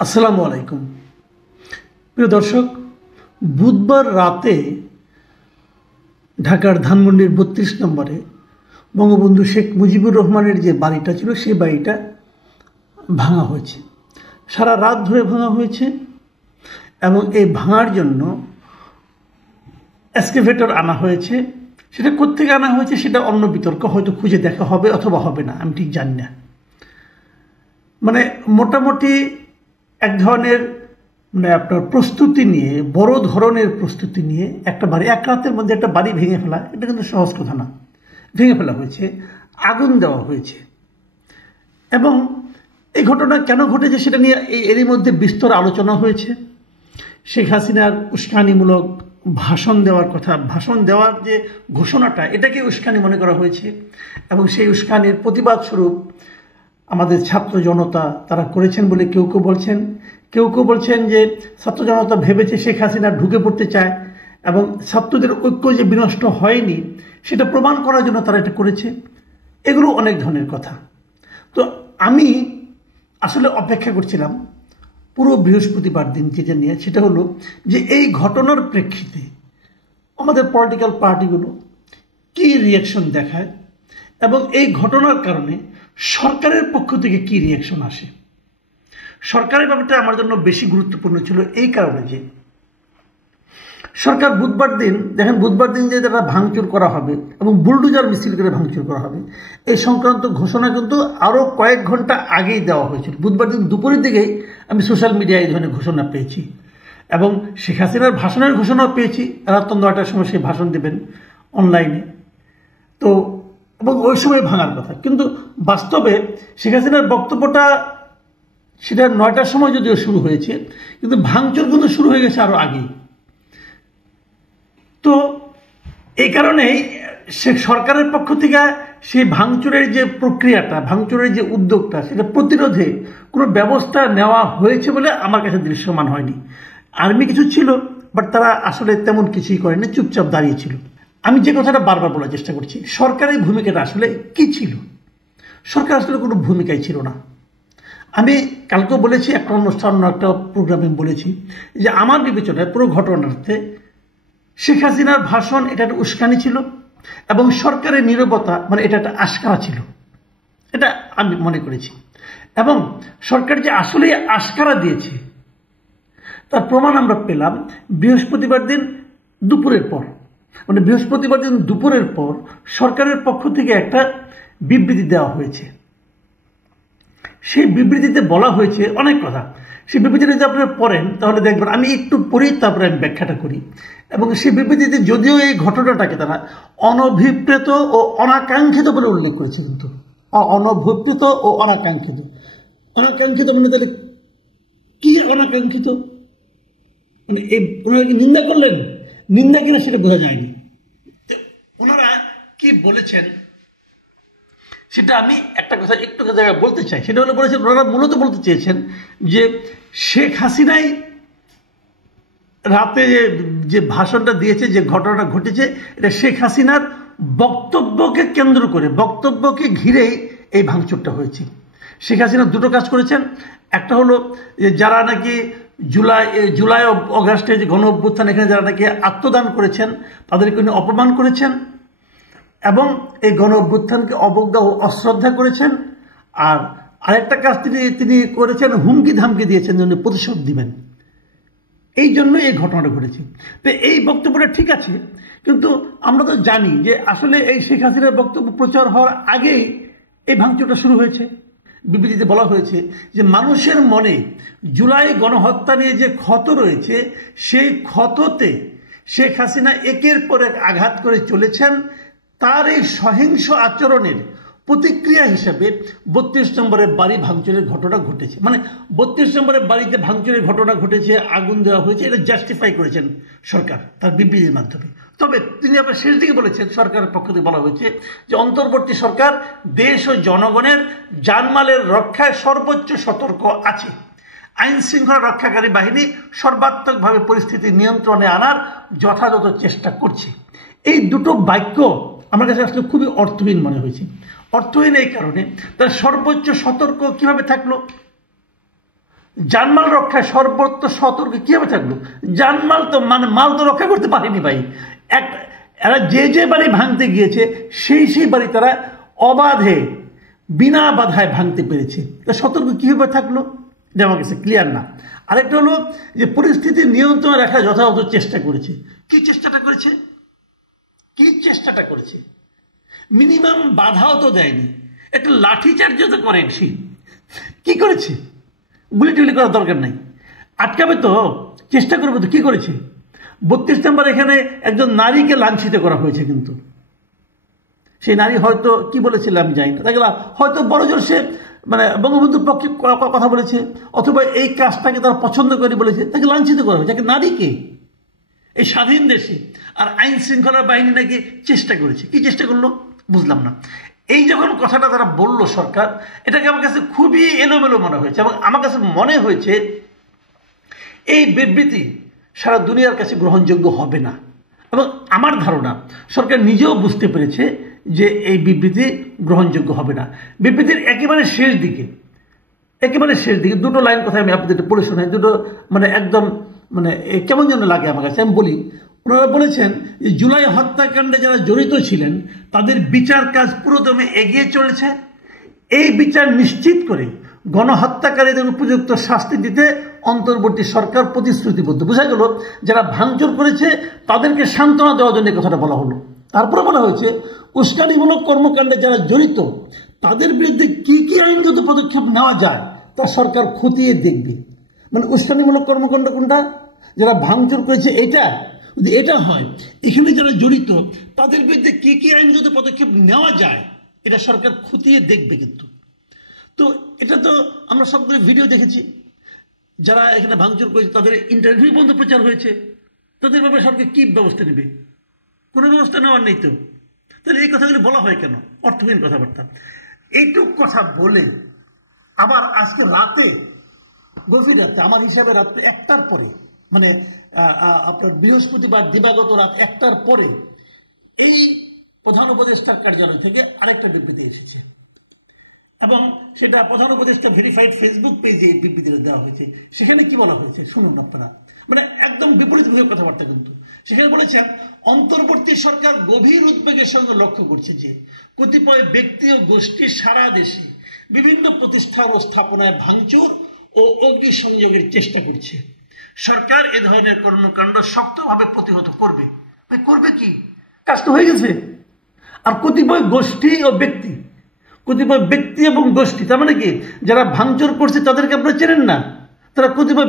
আসসালামু আলাইকুম প্রিয় দর্শক, বুধবার রাতে ঢাকার ধানমন্ডির ৩২ নম্বরে বঙ্গবন্ধু শেখ মুজিবুর রহমানের যে বাড়িটা ছিল সেই বাড়িটা ভাঙা হয়েছে। সারা রাত ধরে ভাঙা হয়েছে এবং এই ভাঙার জন্য এক্সকাভেটর আনা হয়েছে। সেটা কোত্থেকে আনা হয়েছে সেটা অন্য বিতর্ক, হয়তো খুঁজে দেখা হবে অথবা হবে না, আমি ঠিক জানি না। মানে মোটামুটি এক ধরনের আপনার প্রস্তুতি নিয়ে, বড় ধরনের প্রস্তুতি নিয়ে একটা বাড়ি, এক রাতের মধ্যে একটা বাড়ি ভেঙে ফেলা, এটা কিন্তু সহজ কথা না। ভেঙে ফেলা হয়েছে, আগুন দেওয়া হয়েছে। এবং এই ঘটনা কেন ঘটেছে সেটা নিয়ে এরই মধ্যে বিস্তর আলোচনা হয়েছে। শেখ হাসিনার উস্কানিমূলক ভাষণ দেওয়ার কথা, ভাষণ দেওয়ার যে ঘোষণাটা, এটাকে উস্কানি মনে করা হয়েছে এবং সেই উস্কানির প্রতিবাদ স্বরূপ আমাদের ছাত্র জনতা তারা করেছেন বলে কেউ কেউ বলছেন। কেউ কেউ বলছেন যে ছাত্র জনতা ভেবেছে শেখ হাসিনা ঢুকে পড়তে চায় এবং ছাত্রদের ঐক্য যে বিনষ্ট হয়নি সেটা প্রমাণ করার জন্য তারা এটা করেছে। এগুলো অনেক ধরনের কথা। তো আমি আসলে অপেক্ষা করছিলাম পুরো বৃহস্পতিবার দিন যেটা নিয়ে, সেটা হলো যে এই ঘটনার প্রেক্ষিতে আমাদের পলিটিক্যাল পার্টিগুলো কী রিয়াকশন দেখায় এবং এই ঘটনার কারণে সরকারের পক্ষ থেকে কী রিয়াকশন আসে। সরকারের ব্যাপারটা আমার জন্য বেশি গুরুত্বপূর্ণ ছিল এই কারণে যে সরকার বুধবার দিন, দেখেন বুধবার দিন যে যারা ভাঙচুর করা হবে এবং বুলডোজার মিছিল করে ভাঙচুর করা হবে, এই সংক্রান্ত ঘোষণা কিন্তু আরও কয়েক ঘন্টা আগেই দেওয়া হয়েছিল। বুধবার দিন দুপুরের দিকেই আমি সোশ্যাল মিডিয়ায় এই ধরনের ঘোষণা পেয়েছি এবং শেখ হাসিনার ভাষণের ঘোষণাও পেয়েছি। রাত ৯টার সময় সেই ভাষণ দেবেন অনলাইনে। তো এবং ওই সময় ভাঙার কথা, কিন্তু বাস্তবে শেখ হাসিনার বক্তব্যটা সেটা ৯টার সময় যদিও শুরু হয়েছে, কিন্তু ভাঙচুর কিন্তু শুরু হয়ে গেছে আরও আগেই। তো এই কারণেই সরকারের পক্ষ থেকে সেই ভাঙচুরের যে প্রক্রিয়াটা, ভাঙচুরের যে উদ্যোগটা, সেটা প্রতিরোধে কোনো ব্যবস্থা নেওয়া হয়েছে বলে আমার কাছে দৃশ্যমান হয়নি। আর্মি কিছু ছিল, বাট তারা আসলে তেমন কিছুই করেনি, চুপচাপ দাঁড়িয়েছিল। আমি যে কথাটা বারবার বলার চেষ্টা করছি, সরকারের ভূমিকাটা আসলে কি ছিল? সরকার আসলে কোনো ভূমিকাই ছিল না। আমি কালকেও বলেছি, একটা অনুষ্ঠান একটা প্রোগ্রামে বলেছি যে আমার বিবেচনায় পুরো ঘটনার্থে শেখ হাসিনার ভাষণ এটা একটা উস্কানি ছিল এবং সরকারের নীরবতা মানে এটা একটা আশকারা ছিল, এটা আমি মনে করেছি। এবং সরকার যে আসলে আশকারা দিয়েছে তার প্রমাণ আমরা পেলাম বৃহস্পতিবার দিন দুপুরের পর। মানে বৃহস্পতিবার দিন দুপুরের পর সরকারের পক্ষ থেকে একটা বিবৃতি দেওয়া হয়েছে। সেই বিবৃতিতে বলা হয়েছে অনেক কথা। সেই বিবৃতিটা যদি আপনারা পড়েন তাহলে দেখবেন, আমি একটু পড়ি তারপরে আমি ব্যাখ্যাটা করি। এবং সেই বিবৃতিতে যদিও এই ঘটনাটাকে তারা অনভিপ্রেত ও অনাকাঙ্ক্ষিত বলে উল্লেখ করেছে, কিন্তু অনভিপ্রেত ও অনাকাঙ্ক্ষিত। অনাকাঙ্ক্ষিত মানে তাহলে কি অনাকাঙ্ক্ষিত? মানে এই ওনারা কি নিন্দা করলেন? নিন্দা কিনা সেটা বোঝা যায়নি। ওনারা কি বলেছেন সেটা আমি একটা কথা একটু জায়গায় বলতে চাই। সেটা হলো বলেছেন, ওনারা মূলত বলতে চেয়েছেন যে শেখ হাসিনাই রাতে যে ভাষণটা দিয়েছে, যে ঘটনাটা ঘটেছে, এটা শেখ হাসিনার বক্তব্যকে কেন্দ্র করে, বক্তব্যকে ঘিরেই এই ভাঙচুরটা হয়েছে। শেখ হাসিনা দুটো কাজ করেছেন। একটা হলো যে যারা নাকি জুলাই অগাস্টে যে গণ অভ্যুত্থান, এখানে যারা নাকি আত্মদান করেছেন তাদেরকে উনি অপমান করেছেন এবং এই গণ অভ্যুত্থানকে অবজ্ঞা ও অশ্রদ্ধা করেছেন। আর আরেকটা কাজ তিনি করেছেন, হুমকি ধামকি দিয়েছেন যে উনি প্রতিশোধ দিবেন। এই জন্যই এই ঘটনাটা ঘটেছে। তো এই বক্তব্যটা ঠিক আছে, কিন্তু আমরা তো জানি যে আসলে এই শেখ হাসিনার বক্তব্য প্রচার হওয়ার আগেই এই ভাঙচুরটা শুরু হয়েছে। বিবৃতিতে বলা হয়েছে যে মানুষের মনে জুলাই গণহত্যা নিয়ে যে ক্ষত রয়েছে, সেই ক্ষততে শেখ হাসিনা একের পর এক আঘাত করে চলেছেন। তার এই সহিংস আচরণের প্রতিক্রিয়া হিসাবে ৩২ নম্বরের বাড়ি ভাঙচুরের ঘটনা ঘটেছে। মানে ৩২ নম্বরের বাড়িতে ভাঙচুরের ঘটনা ঘটেছে, আগুন দেওয়া হয়েছে, এটা জাস্টিফাই করেছেন সরকার তার বিবৃতির মাধ্যমে। তবে তিনি আবার শেষ দিকে বলেছেন, সরকারের পক্ষ থেকে বলা হয়েছে যে অন্তর্বর্তী সরকার দেশ ও জনগণের জানমালের রক্ষায় সর্বোচ্চ সতর্ক আছে। আইন শৃঙ্খলা রক্ষাকারী বাহিনী সর্বাত্মকভাবে পরিস্থিতি নিয়ন্ত্রণে আনার যথাযথ চেষ্টা করছে। এই দুটো বাক্য আমার কাছে আসলে খুবই অর্থহীন মনে হয়েছে। অর্থহীন এই কারণে, তার সর্বোচ্চ সতর্ক কিভাবে থাকলো? জানমাল রক্ষায় সর্বত্র সতর্ক কিভাবে থাকলো? জানমাল তো মানে মাল তো রক্ষা করতে পারেনি ভাই। এরা যে বাড়ি ভাঙতে গিয়েছে সেই বাড়ি তারা অবাধে বিনা বাধায় ভাঙতে পেরেছে। সতর্ক কিভাবে থাকলো এটা আমার কাছে ক্লিয়ার না। আরেকটা হলো যে পরিস্থিতি নিয়ন্ত্রণে রাখার যথাযথ চেষ্টা করেছে। কি চেষ্টাটা করেছে? মিনিমাম বাধাও তো দেয়নি, একটা লাঠিচার্জ তো করেনি। কি করেছে? গুলি টুলি করার দরকার নাই, আটকাবে তো, চেষ্টা করবে তো। কি করেছে? 32 নম্বর এখানে একজন নারীকে লাঞ্ছিত করা হয়েছে, কিন্তু সেই নারী হয়তো কি বলেছিল আমি জানি না, দেখলাম হয়তো বড় জোর সে মানে বঙ্গবন্ধুর পক্ষে কথা বলেছে, অথবা এই কাজটাকে তারা পছন্দ করে বলেছে, তাকে লাঞ্ছিত করা হয়েছে। নারীকে এই স্বাধীন দেশে আর আইন শৃঙ্খলা বাহিনী নাকি চেষ্টা করেছে। কি চেষ্টা করলো বুঝলাম না। এই যখন কথাটা তারা বলল সরকার, এটাকে আমার কাছে খুবই এলোমেলো মনে হয়েছে, এবং আমার কাছে মনে হয়েছে এই বিবৃতি সারা দুনিয়ার কাছে গ্রহণযোগ্য হবে না। এবং আমার ধারণা সরকার নিজেও বুঝতে পেরেছে যে এই বিবৃতি গ্রহণযোগ্য হবে না। বিবৃতির একেবারে শেষ দিকে দুটো লাইন কথা আমি আপনাদের পড়ে শোনাই। দুটো মানে একদম মানে কেমন যেন লাগে আমার কাছে, আমি বলি। ওনারা বলেছেন যে জুলাই হত্যাকাণ্ডে যারা জড়িত ছিলেন তাদের বিচার কাজ পুরোদমে এগিয়ে চলেছে। এই বিচার নিশ্চিত করে গণহত্যাকারীদের উপযুক্ত শাস্তি দিতে অন্তর্বর্তী সরকার প্রতিশ্রুতিবদ্ধ। বোঝা গেল যারা ভাঙচুর করেছে তাদেরকে সান্ত্বনা দেওয়ার জন্য কথাটা বলা হলো। তারপরে বলা হয়েছে উস্কানিমূলক কর্মকাণ্ডে যারা জড়িত তাদের বিরুদ্ধে কি কি আইনগত পদক্ষেপ নেওয়া যায় তা সরকার খতিয়ে দেখবে। মানে উস্কানিমূলক কর্মকাণ্ড কোনটা? যারা ভাঙচুর করেছে এটা, যদি এটা হয় এখানে যারা জড়িত তাদের বিরুদ্ধে কি কি আইনগত পদক্ষেপ নেওয়া যায় এটা সরকার খতিয়ে দেখবে। কিন্তু তো এটা তো আমরা সবগুলো ভিডিও দেখেছি, যারা এখানে ভাঙচুর করেছে তাদের ইন্টারভিউ বন্ধ প্রচার হয়েছে। তাদের ব্যাপারে সরকার কি ব্যবস্থা নেবে? কোনো ব্যবস্থা নেওয়ার নেই তো। তাহলে এই কথাগুলি বলা হয় কেন? অর্থহীন কথাবার্তা। এইটুক কথা বলে আবার আজকে রাতে, গভীর রাতে, আমার হিসাবে রাত 1টার পরে, মানে আপনার বৃহস্পতিবার দিবাগত রাত 1টার পরে এই প্রধান উপদেষ্টার কার্যালয় থেকে আরেকটা বিবৃতি এসেছে, এবং সেটা প্রধান উপদেষ্টা ভেরিফাইড ফেসবুক পেজে এই বিবৃতিটা দেওয়া হয়েছে। সেখানে কি বলা হয়েছে শুনুন আপনারা, মানে একদম বিপরীত কথাবার্তা। কিন্তু সেখানে বলেছেন অন্তর্বর্তী সরকার গভীর উদ্বেগের সঙ্গে লক্ষ্য করছে যে কতিপয় ব্যক্তি ও গোষ্ঠী সারা দেশে বিভিন্ন প্রতিষ্ঠান ও স্থাপনায় ভাঙচুর ও অগ্নিসংযোগের চেষ্টা করছে। সরকার এ ধরনের কর্মকাণ্ড শক্তভাবে প্রতিহত করবে। করবে কি? কাজ তো হয়ে গেছে। আর কতিপয় গোষ্ঠী এবং গোষ্ঠী, তার মানে কি যারা ভাঙচুর করছে তাদেরকে আপনারা চেনেন না? তারা কতিপয়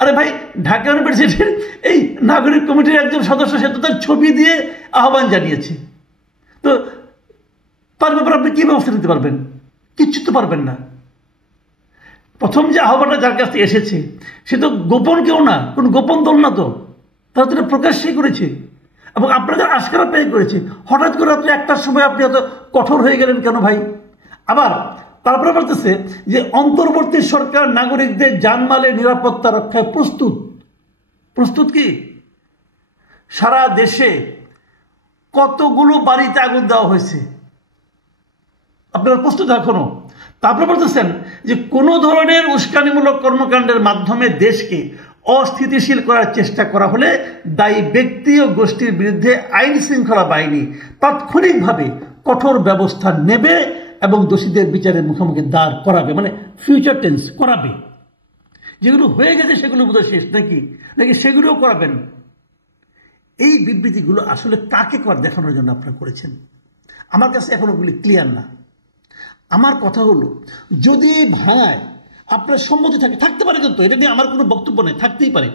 আরে ভাই, ঢাকা ইউনিভার্সিটির এই নাগরিক কমিটির একজন সদস্য, সে তো তার ছবি দিয়ে আহ্বান জানিয়েছে। তো তার ব্যাপারে আপনি কি ব্যবস্থা নিতে পারবেন? কিচ্ছু তো পারবেন না। প্রথম যে আহ্বানটা যার কাছ থেকে এসেছে সে তো গোপন কেউ না, কোন গোপন দল না, তো তারা তো প্রকাশ্যই করেছে, এবং আপনাদের আশকারা পেয়ে করেছে। হঠাৎ করে রাত্রে 1টার সময় আপনি এত কঠোর হয়ে গেলেন কেন ভাই? আবার তারপরে বলতেছে যে অন্তর্বর্তী সরকার নাগরিকদের জানমালের নিরাপত্তা রক্ষায় প্রস্তুত। কি? সারা দেশে কতগুলো বাড়িতে আগুন দেওয়া হয়েছে, আপনারা প্রস্তুত এখনো? তারপরে বলতেছেন যে কোনো ধরনের উস্কানিমূলক কর্মকাণ্ডের মাধ্যমে দেশকে অস্থিতিশীল করার চেষ্টা করা হলে দায়ী ব্যক্তি ও গোষ্ঠীর বিরুদ্ধে আইন শৃঙ্খলা বাহিনী তাৎক্ষণিকভাবে কঠোর ব্যবস্থা নেবে এবং দোষীদের বিচারের মুখোমুখি দাঁড় করাবে। মানে ফিউচার টেন্স, করাবে। যেগুলো হয়ে গেছে সেগুলো বোধহয় শেষ, নাকি সেগুলোও করাবেন? এই বিবৃতিগুলো আসলে কাকে দেখানোর জন্য আপনারা করেছেন? আমার কাছে এখন ওগুলি ক্লিয়ার না। আমার কথা হলো, যদি ভাঙায় আপনার সম্মতি থাকতে পারে, কিন্তু এটা নিয়ে আমার কোনো বক্তব্য নেই, থাকতেই পারে।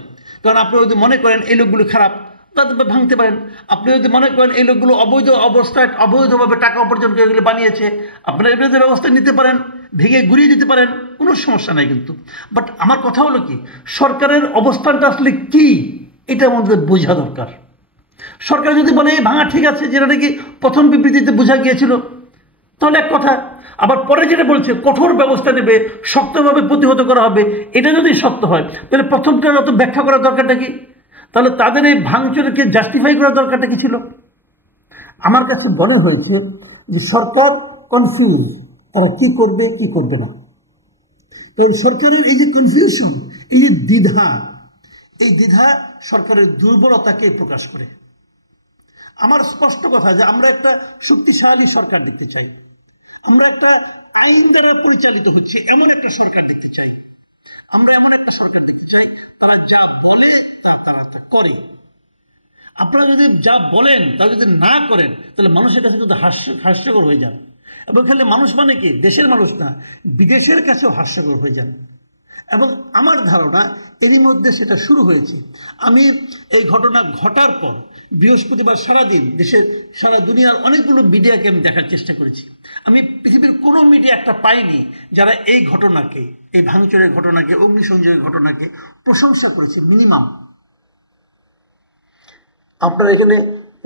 কারণ আপনি যদি মনে করেন এই লোকগুলো খারাপ, তাদের ভাঙতে পারেন। আপনি যদি মনে করেন এই লোকগুলো অবৈধ অবস্থায় অবৈধভাবে টাকা উপার্জন করে এগুলো বানিয়েছে, আপনারা এর বিরুদ্ধে ব্যবস্থা নিতে পারেন, ভেঙে গুড়িয়ে দিতে পারেন, কোনো সমস্যা নাই। কিন্তু বাট আমার কথা হলো কি, সরকারের অবস্থানটা আসলে কি এটা আমাদের বোঝা দরকার। সরকার যদি বলে এই ভাঙা ঠিক আছে, যেটা নাকি প্রথম বিবৃতিতে বোঝা গিয়েছিল, তাহলে এক কথা। আবার পরে যেটা বলছে কঠোর ব্যবস্থা নেবে, শক্তভাবে প্রতিহত করা হবে, এটা যদি সত্য হয় তাহলে প্রথমটার অত ব্যাখ্যা করার দরকারটা কি? তাহলে তাদের এই ভাঙচুরকে জাস্টিফাই করার দরকারটা কি ছিল? আমার কাছে মনে হয়েছে যে সরকার কনফিউজ, তারা কি করবে কি করবে না। কারণ সরকারের এই যে কনফিউশন, এই যে দ্বিধা, এই দ্বিধা সরকারের দুর্বলতাকে প্রকাশ করে। আমার স্পষ্ট কথা যে আমরা একটা শক্তিশালী সরকার দেখতে চাই, আমরা একটা আইন দ্বারা পরিচালিত হচ্ছে এমন একটা সরকার দেখতে চাই, আমরা এমন একটা সরকার দেখতে চাই তারা যা বলে তারা তা করে। আপনারা যদি যা বলেন তা যদি না করেন তাহলে মানুষের কাছে কিন্তু হাস্যকর হয়ে যান, এবং খালি মানুষ মানে কি, দেশের মানুষ না, বিদেশের কাছেও হাস্যকর হয়ে যান। এবং আমার ধারণা এরই মধ্যে সেটা শুরু হয়েছে। আমি এই ঘটনা ঘটার পর বৃহস্পতিবার সারাদিন দেশের সারা দুনিয়ার অনেকগুলো মিডিয়াকে আমি দেখার চেষ্টা করেছি। আমি পৃথিবীর কোনো মিডিয়া একটা পাইনি যারা এই ঘটনাকে, এই ভাঙচুরের ঘটনাকে, অগ্নিসংযোগের ঘটনাকে প্রশংসা করেছে মিনিমাম। আপনারা এখানে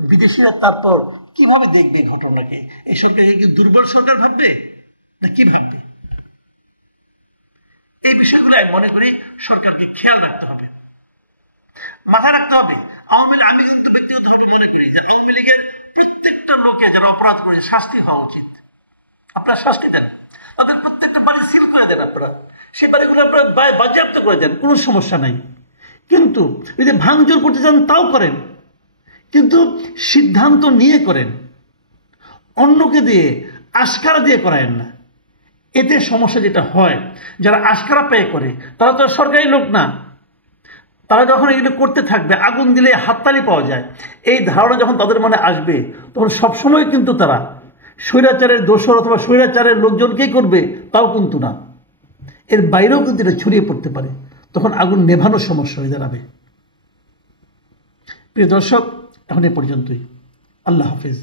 বিদেশিরা তারপর কিভাবে দেখবে ঘটনাকে? এই সরকারকে কি দুর্বল সরকার ভাববে না কি ভাববে? এই বিষয়গুলো মনে করে সরকারকে খেয়াল রাখতে হবে, মাথায় রাখতে হবে। আমি কিন্তু ব্যক্তিগতভাবে মনে করি যে আওয়ামী লীগের প্রত্যেকটা লোকে যারা অপরাধ করে শাস্তি হওয়া উচিত। আপনারা শাস্তি দেন, তাদের প্রত্যেকটা বাড়ি সিল করে দেন, আপনারা সেই বাড়িগুলো আপনারা বাজেয়াপ্ত করে দেন, কোনো সমস্যা নাই। কিন্তু যদি ভাঙচুর করতে চান তাও করেন, কিন্তু সিদ্ধান্ত নিয়ে করেন, অন্যকে দিয়ে আশকারা দিয়ে করায়েন না। এতে সমস্যা যেটা হয়, যারা আশকারা পেয়ে করে তারা তো সরকারি লোক না, তারা যখন এগুলো করতে থাকবে, আগুন দিলে হাততালি পাওয়া যায়, এই ধারণা যখন তাদের মনে আসবে তখন সবসময় কিন্তু তারা স্বৈরাচারের দোসর অথবা স্বৈরাচারের লোকজনকেই করবে, তাও কিন্তু না, এর বাইরেও কিন্তু এটা ছড়িয়ে পড়তে পারে, তখন আগুন নেভানোর সমস্যা হয়ে দাঁড়াবে। প্রিয় দর্শক, এখন এ পর্যন্তই। আল্লাহ হাফেজ।